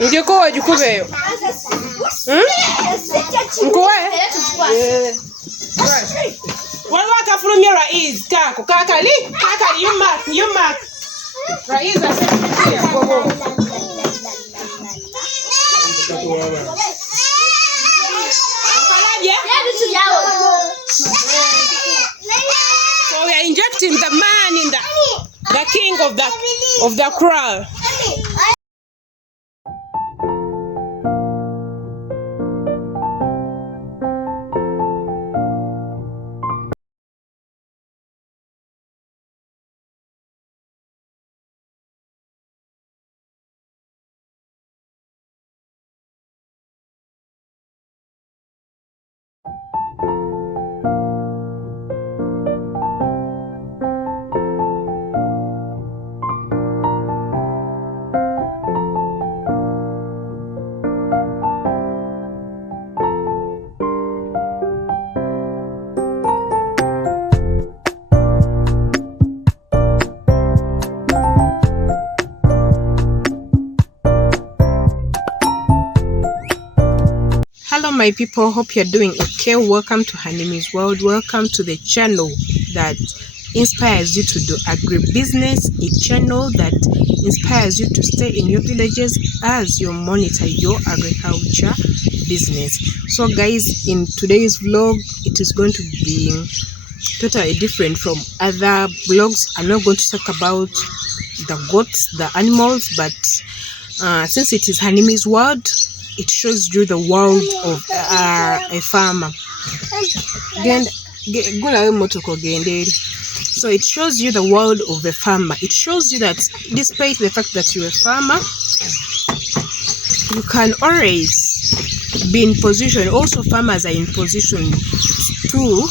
Ungekuwa jukube Mkowe? Wala wakafulumia Raiz kako kakali you mark Raiz asema bobo. So we are injecting the man in the king of the crowd. Hello my people, hope you're doing okay. Welcome to Hanimi's World. Welcome to the channel that inspires you to do agribusiness, a channel that inspires you to stay in your villages as you monitor your agriculture business. So guys, in today's vlog, it is going to be totally different from other vlogs. I'm not going to talk about the goats, the animals, but since it is Hanimi's World, it shows you the world of a farmer. So it shows you the world of a farmer. It shows you that despite the fact that you're a farmer, you can always be in position. Also, farmers are in position to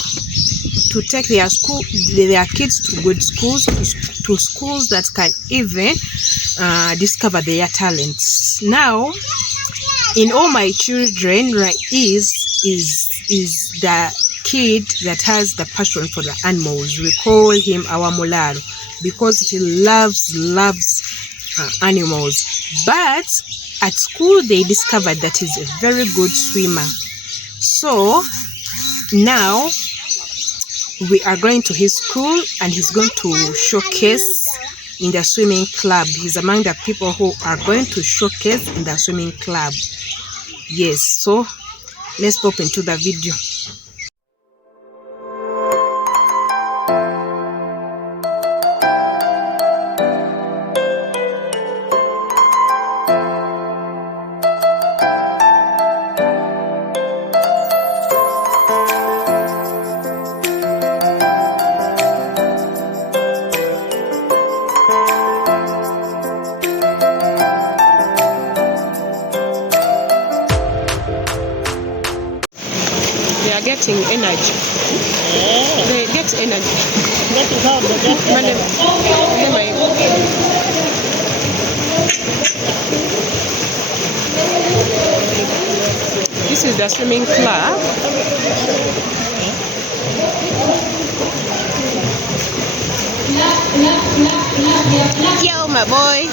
take their kids to good schools, to schools that can even discover their talents. Now, in all my children, Raiz is the kid that has the passion for the animals. We call him our Mularo because he loves animals. But at school, they discovered that he's a very good swimmer. So now we are going to his school and he's going to showcase in the swimming club. He's among the people who are going to showcase in the swimming club. Yes, so let's pop into the video. They are getting energy. They get energy. This is the swimming club. Yo, my boy.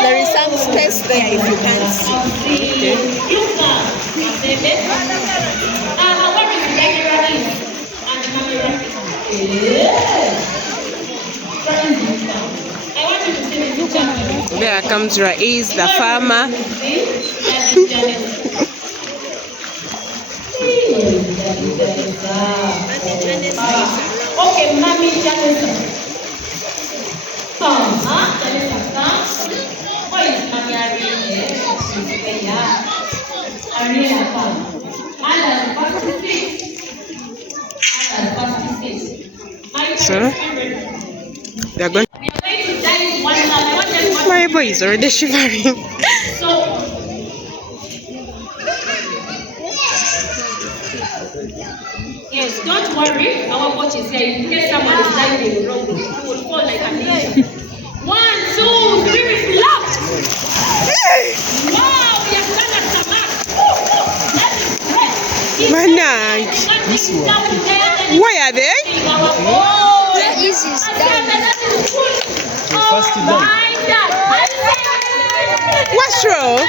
There is some space there if you can't see. There comes Raiz, the farmer. Okay, Mami Janessa. What is Mami Ariel? Ariel, so they're going. My boy is already shivering. So, yes, don't worry. Our watch is here. In case someone is dying in the room, we will fall like a ninja. 1, 2, 3, clap! Wow, we have done a samak. That is great. Manang. Why are they? This is What's wrong?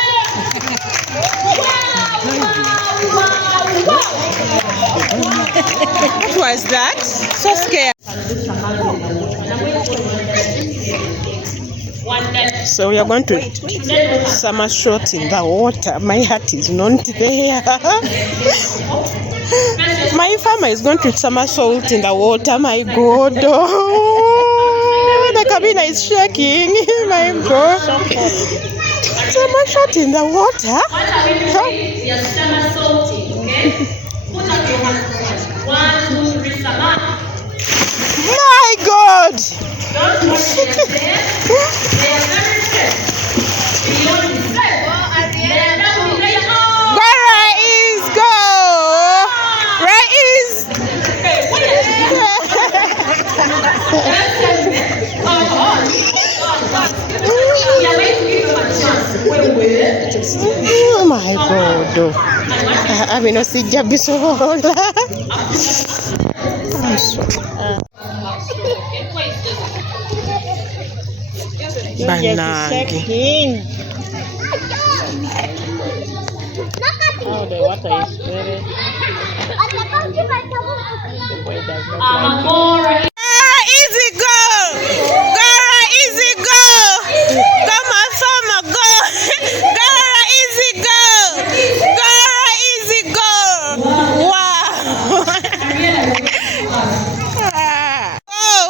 What was that? So scared. So we are going to somersault in the water. My heart is not there. My farmer is going to somersault in the water. My God. Oh, the cabin is shaking. My God. Somersault in the water. What are we doing? We are somersaulting, okay? Put up your hands for us. 1, 2, 3, samak. My God. Don't worry, they are safe. They are very safe. Beyond the safe. They are down there. Go, Raiz, go. Raiz. Hey, what is Oh my God. I mean, I see Jabisola. Banangi. Oh, the water is very. Easy go. Gara, easy go. Come on, farmer, go. Gara, easy go. Gara, easy go. Wow. Oh,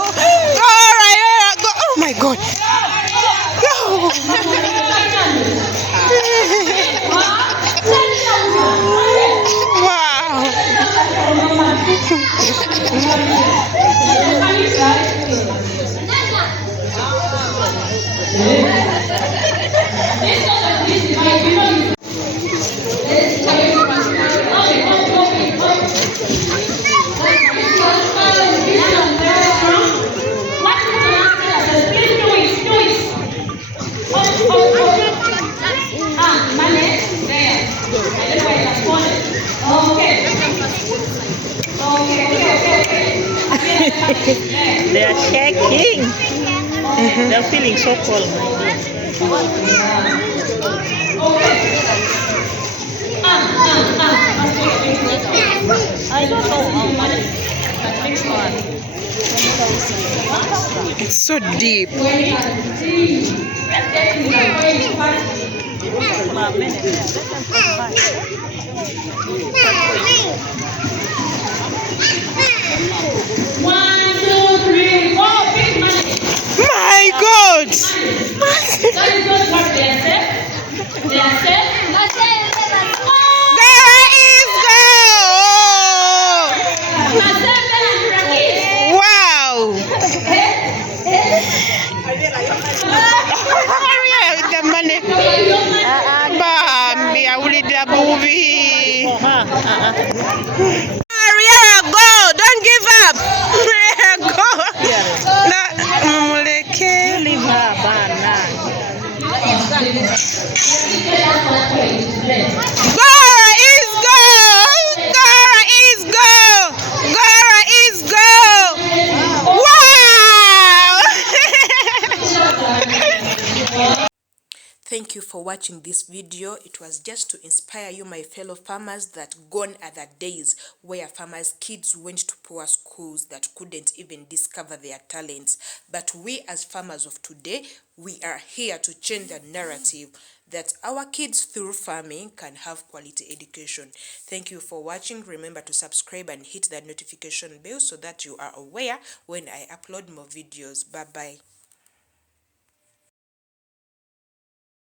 Gara, go. Oh my God. Go. Wow. They are shaking. They are feeling so cold. I don't know how much. Next one. It's so deep. My God! That is not what they are saying. They are saying, wow! The money. Bambi, I will eat a movie. Ariel, go! Don't give up! for watching this video. It was just to inspire you, my fellow farmers, that gone are the days where farmers' kids went to poor schools that couldn't even discover their talents. But we as farmers of today, we are here to change the narrative that our kids through farming can have quality education. Thank you for watching. Remember to subscribe and hit that notification bell so that you are aware when I upload more videos. Bye bye.